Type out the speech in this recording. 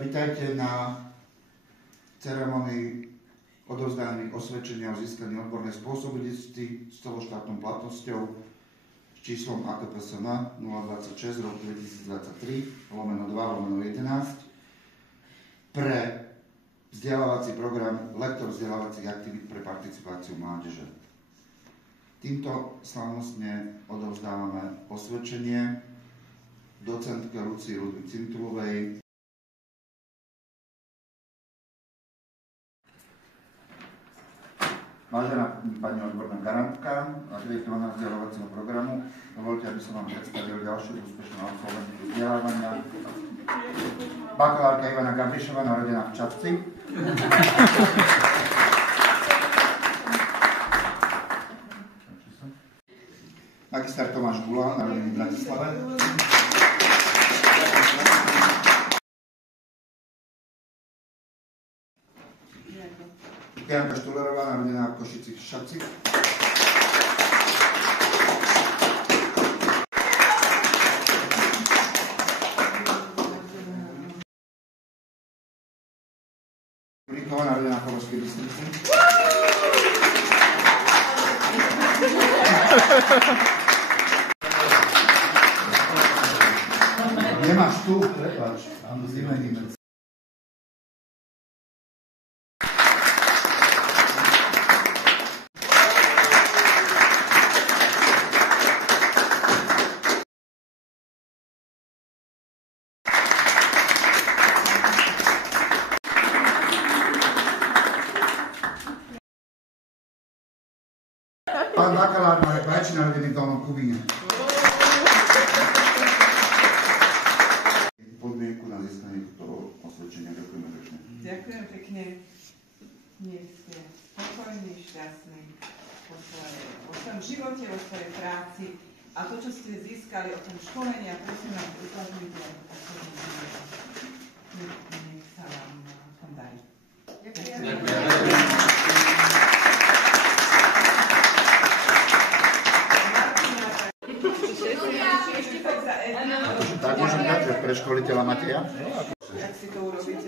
Vítajte na ceremonii odovzdaných osvedčenia o získaní odbornej spôsobilosti s celoštátnou platnosťou s číslom AKPSM 026 rok 2023/2/11 pre vzdelávací program Lektor vzdelávacích aktivít pre participáciu mládeže. Týmto slávnostne odovzdávame osvedčenie docentke Lucii Cintulovej. Vážená pani odborná garantka, akreditovaná vzdelávacieho programu, dovolte, aby som vám predstavil ďalšiu úspešnú absolventku vzdelávania. Bakalárka Ivana Gabrišová, narodená v Čapci. Magister Tomáš Gula, narodený v Bratislave. Janka Štulerová, narodená v Košicích Šaci. Kulíková, narodená v Považskej Bystrici. Nemáš tu, prepáč, áno, zmeníme. Pán bakalár Marek Vajči, narodený v Dolnom Kubíne. Podmienku na získanie toho osvedčenia. Ďakujeme pekne. Ďakujem pekne. Nech ste spokojní, šťastní vo svojom živote, vo svojej práci. A to, čo ste získali od tom školenia, prosím vás, ukazujte o svojom živote. Nech sa vám tom darí. Ďakujem. Tak môžem dať pre školiteľa Mateja? Jak si to urobiť?